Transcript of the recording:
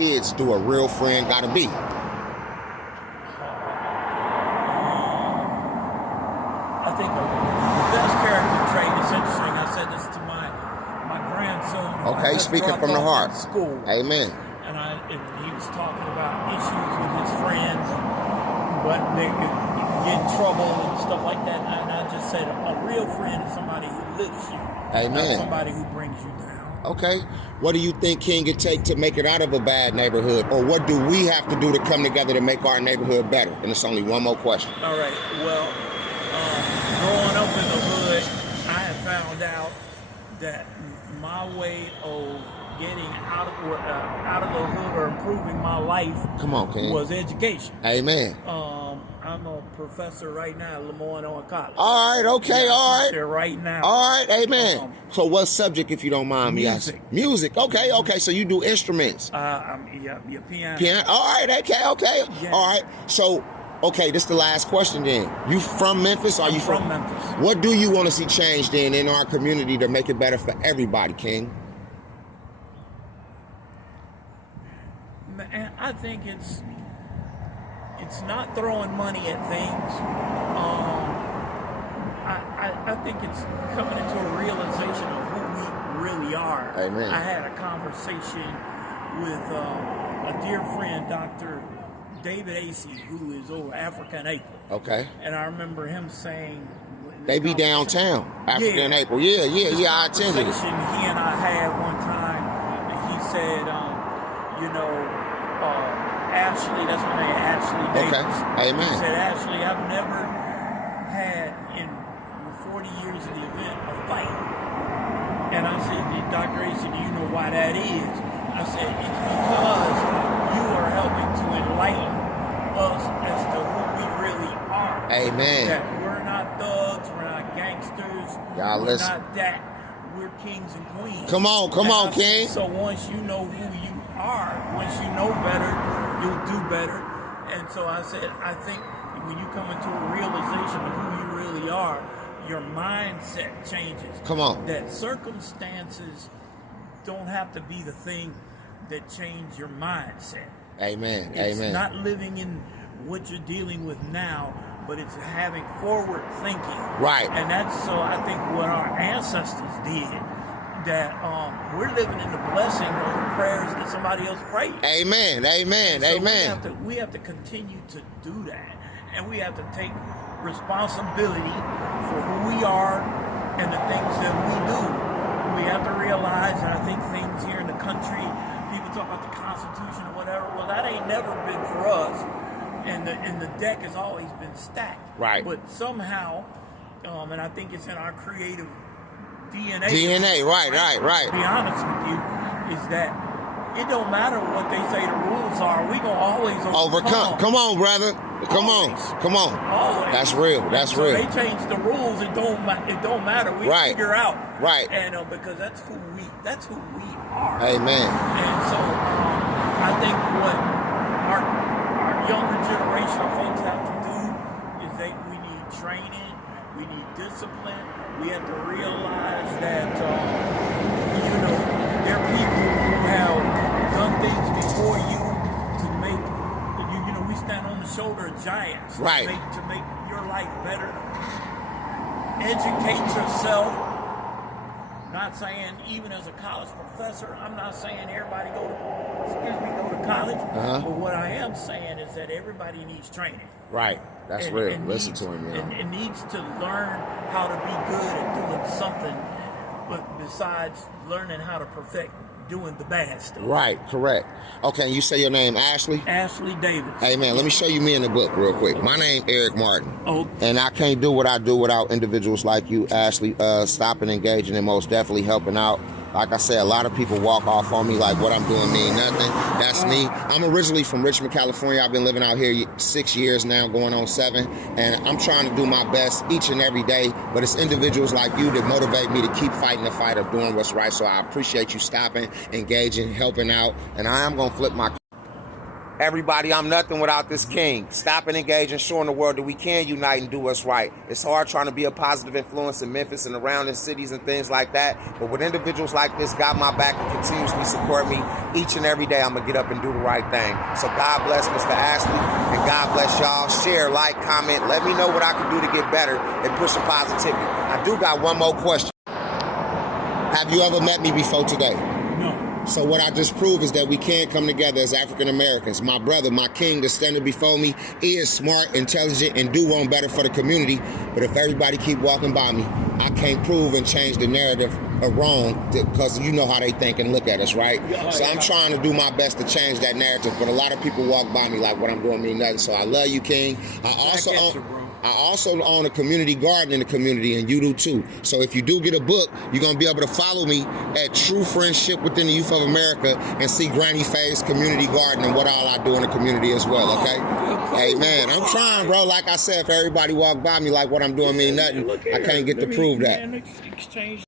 kids do a real friend gotta be? I think the best character trait is interesting. I said this to my grandson. Okay, speaking from the heart. School. Amen. And he was talking about issues with his friends, but they could get in trouble and stuff like that. And I just said a real friend is somebody who lifts you. Amen. Not somebody who brings you down. Okay. What do you think King could take to make it out of a bad neighborhood? Or what do we have to do to come together to make our neighborhood better? And it's only one more question. All right. Well, growing up in the hood, I had found out that my way of getting out of the hood or improving my life was education. Amen. I'm a professor right now at Lemoyne College. All right, okay, all right. There right now. All right, amen. So what subject, if you don't mind me asking? Music. Okay, so you do instruments. Piano. All right, okay. Yeah. All right. So, okay, this is the last question then. You from Memphis? Are you from Memphis? What do you want to see changed then in our community to make it better for everybody, King? And I think it's not throwing money at things. I think it's coming into a realization of who we really are. Amen. I had a conversation with a dear friend, Dr. David Acey, who is over Africa in April. Okay. And I remember him saying... They be downtown, Africa in April. Yeah, I attended it. He and I had one time, and he said, Ashley, that's my name, Ashley Davis. Okay, amen. He said, Ashley, I've never had, in 40 years of the event, a fight. And I said, Dr. Acey, do you know why that is? I said, it's because you are helping to enlighten us as to who we really are. Amen. That we're not thugs, we're not gangsters, we're not that. We're kings and queens. Come on, King. So once you know who you are, once you know better, you'll do better. And so I said, I think when you come into a realization of who you really are, your mindset changes. Come on. That circumstances don't have to be the thing that change your mindset. Amen. It's not living in what you're dealing with now, but it's having forward thinking. Right. And that's I think what our ancestors did, that we're living in the blessing of the prayers that somebody else prayed. Amen. So we have to continue to do that. And we have to take responsibility for who we are and the things that we do. We have to realize, and I think things here in the country, people talk about the Constitution or whatever, well, that ain't never been for us. And the deck has always been stacked. Right. But somehow, and I think it's in our creative DNA. Right. To be honest with you, is that it don't matter what they say the rules are. We gonna always overcome. Come on, brother. Come on. Always. That's real. So they change the rules. It don't matter. We figure out. Right. And because that's who we are. Amen. And so I think what our younger generation of folks have to do is we need training, we need discipline. We have to realize that there are people who have done things before you to make we stand on the shoulder of giants. Right. To make your life better. Educate yourself. Not saying even as a college professor, I'm not saying everybody go to college. But what I am saying is that everybody needs training. Right. That's real. Listen to him, And needs to learn how to be good at doing something, but besides learning how to perfect doing the bad stuff. Right, correct. Okay, you say your name, Ashley? Ashley Davis. Hey, man, let me show you me in the book real quick. My name Eric Martin. Oh. And I can't do what I do without individuals like you, Ashley, stopping, engaging, and most definitely helping out. Like I said, a lot of people walk off on me like what I'm doing mean nothing. That's me. I'm originally from Richmond, California. I've been living out here 6 years now, going on 7. And I'm trying to do my best each and every day. But it's individuals like you that motivate me to keep fighting the fight of doing what's right. So I appreciate you stopping, engaging, helping out. And I am going to flip my Everybody, I'm nothing without this king. Stop and engage and showing the world that we can unite and do what's right. It's hard trying to be a positive influence in Memphis and around in cities and things like that. But with individuals like this got my back and continuously support me each and every day, I'm going to get up and do the right thing. So God bless Mr. Ashley, and God bless y'all. Share, like, comment. Let me know what I can do to get better and push some positivity. I do got one more question. Have you ever met me before today? No. So what I just proved is that we can come together as African Americans. My brother, my king that's standing before me, is smart, intelligent, and do want better for the community. But if everybody keep walking by me, I can't prove and change the narrative wrong, because you know how they think and look at us, right? So I'm trying to do my best to change that narrative, but a lot of people walk by me like what I'm doing mean nothing. So I love you, King. I also own a community garden in the community, and you do too. So if you do get a book, you're going to be able to follow me at True Friendship Within the Youth of America and see Granny Faye's community garden and what all I do in the community as well, okay? Hey, man, I'm trying, bro. Like I said, if everybody walk by me like what I'm doing mean nothing, I can't get to prove that.